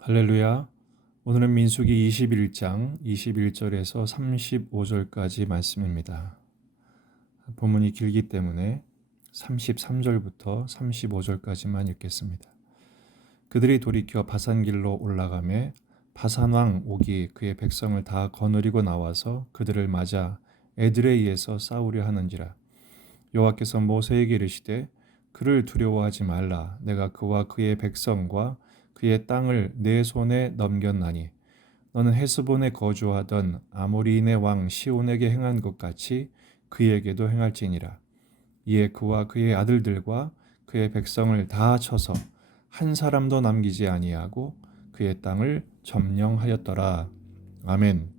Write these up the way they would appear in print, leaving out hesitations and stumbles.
할렐루야. 오늘은 민수기 21장 21절에서 35절까지 말씀입니다. 본문이 길기 때문에 33절부터 35절까지만 읽겠습니다. 그들이 돌이켜 바산길로 올라가매 바산왕 옥이 그의 백성을 다 거느리고 나와서 그들을 맞아 에드레이에서 싸우려 하는지라. 여호와께서 모세에게 이르시되 그를 두려워하지 말라. 내가 그와 그의 백성과 그의 땅을 내 손에 넘겼나니 너는 헤스본에 거주하던 아모리인의 왕 시온에게 행한 것 같이 그에게도 행할지니라. 이에 그와 그의 아들들과 그의 백성을 다 쳐서 한 사람도 남기지 아니하고 그의 땅을 점령하였더라. 아멘.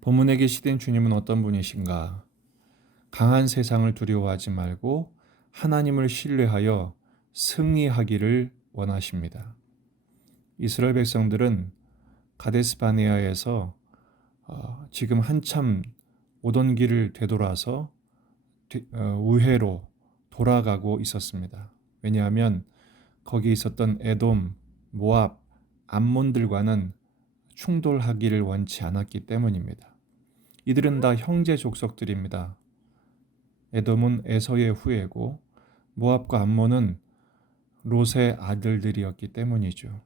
본문에 계시된 주님은 어떤 분이신가? 강한 세상을 두려워하지 말고 하나님을 신뢰하여 승리하기를 원하십니다. 이스라엘 백성들은 가데스 바네아에서 지금 한참 오던 길을 되돌아서 우회로 돌아가고 있었습니다. 왜냐하면 거기 있었던 에돔, 모압, 암몬들과는 충돌하기를 원치 않았기 때문입니다. 이들은 다 형제 족속들입니다. 에돔은 에서의 후예고 모압과 암몬은 롯의 아들들이었기 때문이죠.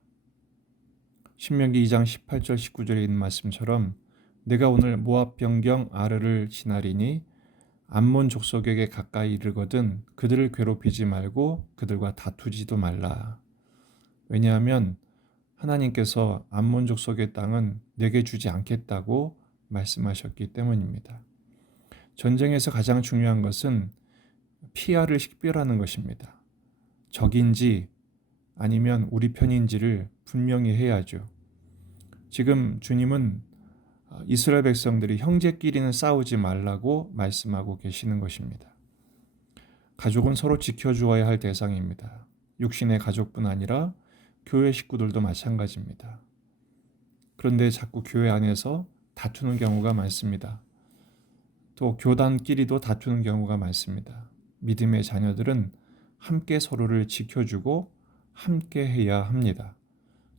신명기 2장 18절 19절에 있는 말씀처럼 내가 오늘 모압 변경 아르를 지나리니 암몬 족속에게 가까이 이르거든 그들을 괴롭히지 말고 그들과 다투지도 말라. 왜냐하면 하나님께서 암몬 족속의 땅은 내게 주지 않겠다고 말씀하셨기 때문입니다. 전쟁에서 가장 중요한 것은 피하를 식별하는 것입니다. 적인지 아니면 우리 편인지를 분명히 해야죠. 지금 주님은 이스라엘 백성들이 형제끼리는 싸우지 말라고 말씀하고 계시는 것입니다. 가족은 서로 지켜주어야 할 대상입니다. 육신의 가족뿐 아니라 교회 식구들도 마찬가지입니다. 그런데 자꾸 교회 안에서 다투는 경우가 많습니다. 또 교단끼리도 다투는 경우가 많습니다. 믿음의 자녀들은 함께 서로를 지켜주고 함께 해야 합니다.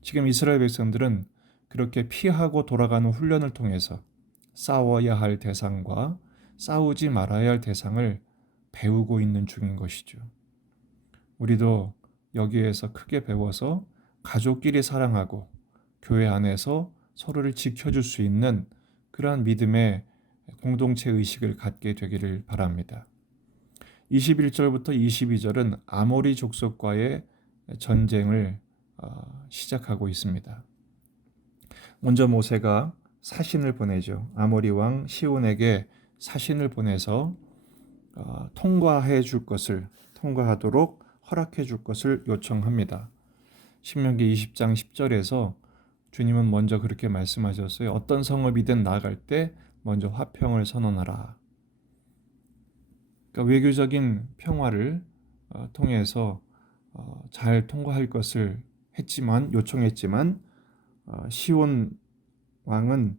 지금 이스라엘 백성들은 그렇게 피하고 돌아가는 훈련을 통해서 싸워야 할 대상과 싸우지 말아야 할 대상을 배우고 있는 중인 것이죠. 우리도 여기에서 크게 배워서 가족끼리 사랑하고 교회 안에서 서로를 지켜줄 수 있는 그러한 믿음의 공동체 의식을 갖게 되기를 바랍니다. 21절부터 22절은 아모리 족속과의 전쟁을 시작하고 있습니다. 먼저 모세가 사신을 보내죠. 아모리 왕 시온에게 사신을 보내서 통과하도록 허락해 줄 것을 요청합니다. 신명기 20장 10절에서 주님은 먼저 그렇게 말씀하셨어요. 어떤 성읍이든 나아갈 때 먼저 화평을 선언하라. 그러니까 외교적인 평화를 통해서 잘 통과할 것을 요청했지만 시온 왕은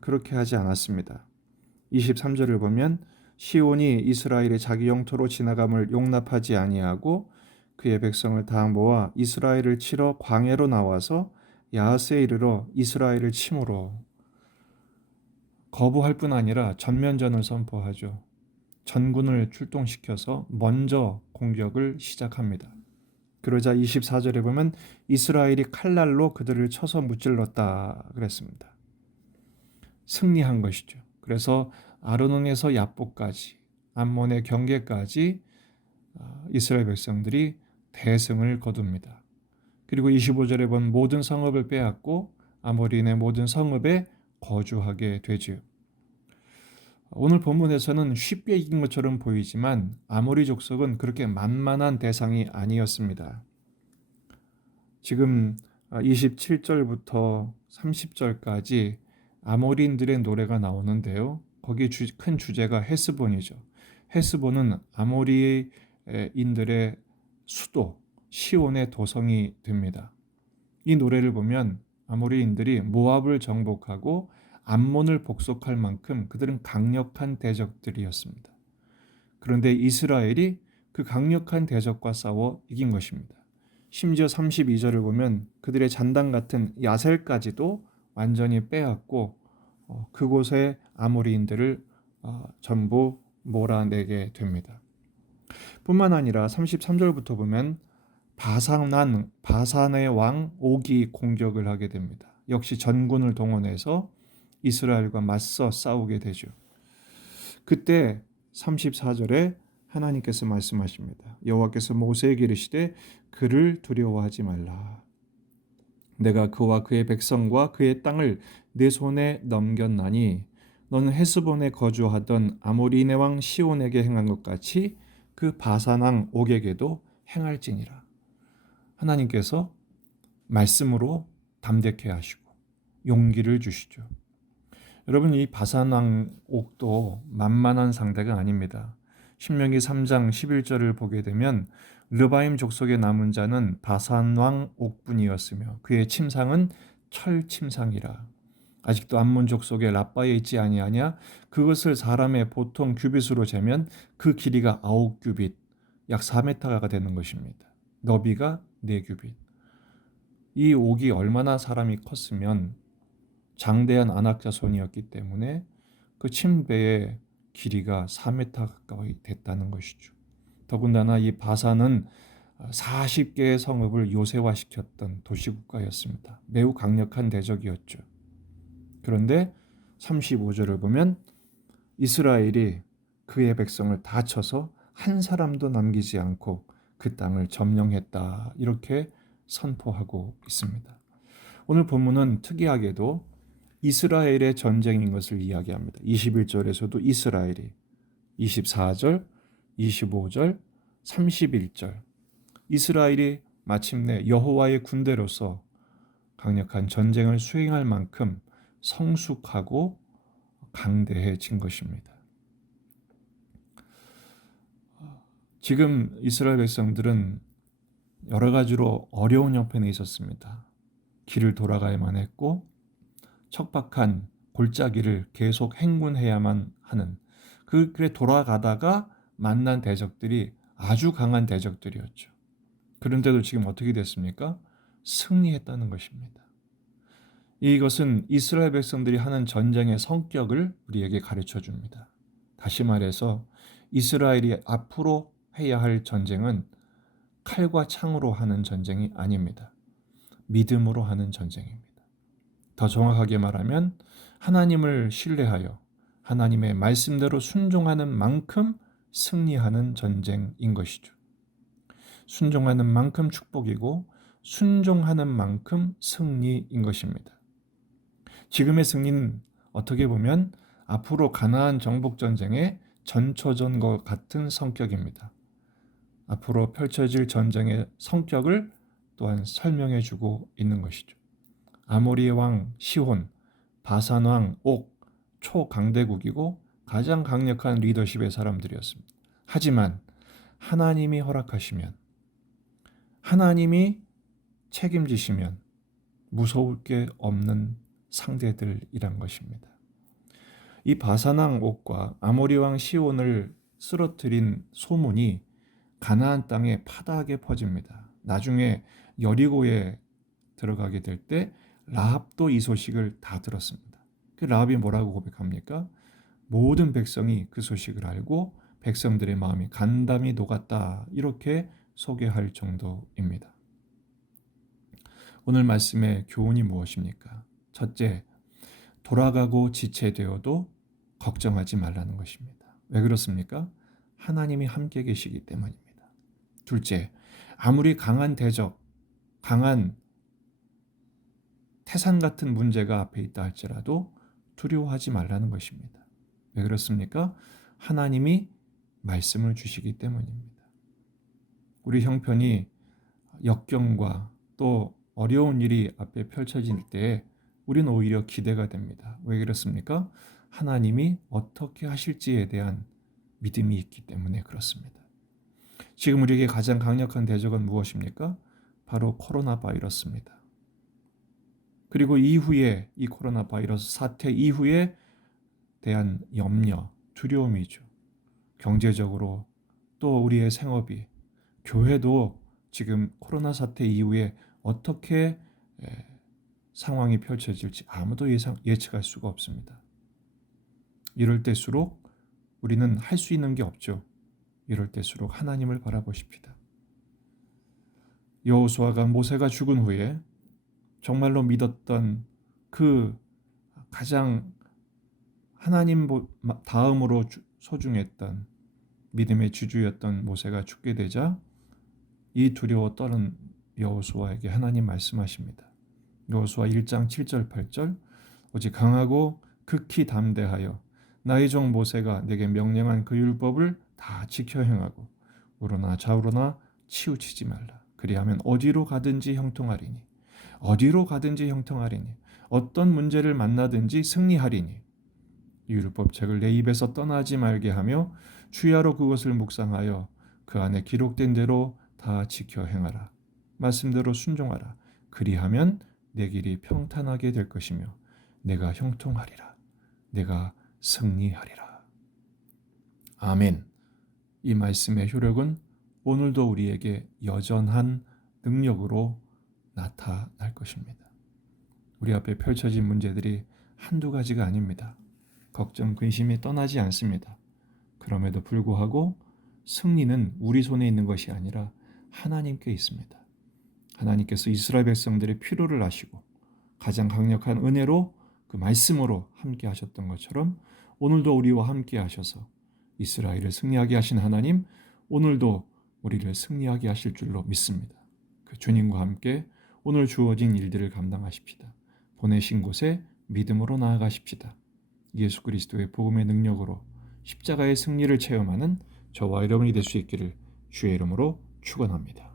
그렇게 하지 않았습니다. 23절을 보면 시온이 이스라엘의 자기 영토로 지나감을 용납하지 아니하고 그의 백성을 다 모아 이스라엘을 치러 광야로 나와서 야하스에 이르러 이스라엘을 침으로 거부할 뿐 아니라 전면전을 선포하죠. 전군을 출동시켜서 먼저 공격을 시작합니다. 그러자 24절에 보면 이스라엘이 칼날로 그들을 쳐서 무찔렀다 그랬습니다. 승리한 것이죠. 그래서 아르논에서 야복까지 암몬의 경계까지 이스라엘 백성들이 대승을 거둡니다. 그리고 25절에 본 모든 성읍을 빼앗고 아모리인의 모든 성읍에 거주하게 되지요. 오늘 본문에서는 쉽게 이긴 것처럼 보이지만 아모리 족속은 그렇게 만만한 대상이 아니었습니다. 지금 27절부터 30절까지 아모리인들의 노래가 나오는데요. 거기 큰 주제가 헤스본이죠. 헤스본은 아모리인들의 수도 시온의 도성이 됩니다. 이 노래를 보면 아모리인들이 모압을 정복하고 암몬을 복속할 만큼 그들은 강력한 대적들이었습니다. 그런데 이스라엘이 그 강력한 대적과 싸워 이긴 것입니다. 심지어 32절을 보면 그들의 잔당 같은 야셀까지도 완전히 빼앗고 그곳에 아모리인들을 전부 몰아내게 됩니다. 뿐만 아니라 33절부터 보면 바산의 왕 옥이 공격을 하게 됩니다. 역시 전군을 동원해서 이스라엘과 맞서 싸우게 되죠. 그때 34절에 하나님께서 말씀하십니다. 여호와께서 모세에게 이르시되 그를 두려워하지 말라. 내가 그와 그의 백성과 그의 땅을 내 손에 넘겼나니 너는 헤스본에 거주하던 아모리네 왕 시온에게 행한 것 같이 그 바산 왕 옥에게도 행할지니라. 하나님께서 말씀으로 담대케 하시고 용기를 주시죠. 여러분, 이 바산 왕 옥도 만만한 상대가 아닙니다. 신명기 3장 11절을 보게 되면 르바임 족속의 남은 자는 바산 왕 옥뿐이었으며 그의 침상은 철 침상이라. 아직도 암몬 족속의 라빠에 있지 아니하냐? 그것을 사람의 보통 규빗으로 재면 그 길이가 9규빗, 약 4m가 되는 것입니다. 너비가 4규빗. 이 옥이 얼마나 사람이 컸으면 장대한 아낙 자손이었기 때문에 그 침배의 길이가 4m 가까이 됐다는 것이죠. 더군다나 이 바산은 40개의 성읍을 요새화시켰던 도시국가였습니다. 매우 강력한 대적이었죠. 그런데 35절을 보면 이스라엘이 그의 백성을 다 쳐서 한 사람도 남기지 않고 그 땅을 점령했다. 이렇게 선포하고 있습니다. 오늘 본문은 특이하게도 이스라엘의 전쟁인 것을 이야기합니다. 21절에서도 이스라엘이, 24절, 25절, 31절 이스라엘이 마침내 여호와의 군대로서 강력한 전쟁을 수행할 만큼 성숙하고 강대해진 것입니다. 지금 이스라엘 백성들은 여러 가지로 어려운 형편에 있었습니다. 길을 돌아가야만 했고 척박한 골짜기를 계속 행군해야만 하는 그래 돌아가다가 만난 대적들이 아주 강한 대적들이었죠. 그런데도 지금 어떻게 됐습니까? 승리했다는 것입니다. 이것은 이스라엘 백성들이 하는 전쟁의 성격을 우리에게 가르쳐 줍니다. 다시 말해서 이스라엘이 앞으로 해야 할 전쟁은 칼과 창으로 하는 전쟁이 아닙니다. 믿음으로 하는 전쟁입니다. 더 정확하게 말하면 하나님을 신뢰하여 하나님의 말씀대로 순종하는 만큼 승리하는 전쟁인 것이죠. 순종하는 만큼 축복이고 순종하는 만큼 승리인 것입니다. 지금의 승리는 어떻게 보면 앞으로 가나안 정복 전쟁의 전초전과 같은 성격입니다. 앞으로 펼쳐질 전쟁의 성격을 또한 설명해 주고 있는 것이죠. 아모리의 왕 시혼, 바산 왕 옥, 초강대국이고 가장 강력한 리더십의 사람들이었습니다. 하지만 하나님이 허락하시면, 하나님이 책임지시면 무서울 게 없는 상대들이란 것입니다. 이 바산 왕 옥과 아모리 왕 시온을 쓰러뜨린 소문이 가나안 땅에 파다하게 퍼집니다. 나중에 여리고에 들어가게 될 때 라합도 이 소식을 다 들었습니다. 그 라합이 뭐라고 고백합니까? 모든 백성이 그 소식을 알고 백성들의 마음이 간담이 녹았다. 이렇게 소개할 정도입니다. 오늘 말씀의 교훈이 무엇입니까? 첫째, 돌아가고 지체되어도 걱정하지 말라는 것입니다. 왜 그렇습니까? 하나님이 함께 계시기 때문입니다. 둘째, 아무리 강한 대적, 강한 태산 같은 문제가 앞에 있다 할지라도 두려워하지 말라는 것입니다. 왜 그렇습니까? 하나님이 말씀을 주시기 때문입니다. 우리 형편이 역경과 또 어려운 일이 앞에 펼쳐질 때 우리는 오히려 기대가 됩니다. 왜 그렇습니까? 하나님이 어떻게 하실지에 대한 믿음이 있기 때문에 그렇습니다. 지금 우리에게 가장 강력한 대적은 무엇입니까? 바로 코로나 바이러스입니다. 그리고 이후에 이 코로나 바이러스 사태 이후에 대한 염려, 두려움이죠. 경제적으로 또 우리의 생업이, 교회도 지금 코로나 사태 이후에 어떻게 상황이 펼쳐질지 아무도 예측할 수가 없습니다. 이럴 때일수록 우리는 할 수 있는 게 없죠. 이럴 때일수록 하나님을 바라보십시다. 여호수아가 모세가 죽은 후에 정말로 믿었던 그 가장 하나님 다음으로 소중했던 믿음의 주주였던 모세가 죽게 되자 이 두려워 떠는 여호수아에게 하나님 말씀하십니다. 여호수아 1장 7절 8절 오직 강하고 극히 담대하여 나의 종 모세가 내게 명령한 그 율법을 다 지켜 행하고 우러나 좌우로나 치우치지 말라. 그리하면 어디로 가든지 형통하리니 어떤 문제를 만나든지 승리하리니 이 율법책을 내 입에서 떠나지 말게 하며 주야로 그것을 묵상하여 그 안에 기록된 대로 다 지켜 행하라. 말씀대로 순종하라. 그리하면 내 길이 평탄하게 될 것이며 내가 형통하리라. 내가 승리하리라. 아멘. 이 말씀의 효력은 오늘도 우리에게 여전한 능력으로 나타날 것입니다. 우리 앞에 펼쳐진 문제들이 한두 가지가 아닙니다. 걱정, 근심이 떠나지 않습니다. 그럼에도 불구하고 승리는 우리 손에 있는 것이 아니라 하나님께 있습니다. 하나님께서 이스라엘 백성들의 필요를 아시고 가장 강력한 은혜로 그 말씀으로 함께 하셨던 것처럼 오늘도 우리와 함께 하셔서 이스라엘을 승리하게 하신 하나님, 오늘도 우리를 승리하게 하실 줄로 믿습니다. 그 주님과 함께 오늘 주어진 일들을 감당하십시다. 보내신 곳에 믿음으로 나아가십시다. 예수 그리스도의 복음의 능력으로 십자가의 승리를 체험하는 저와 여러분이 될 수 있기를 주의 이름으로 축원합니다.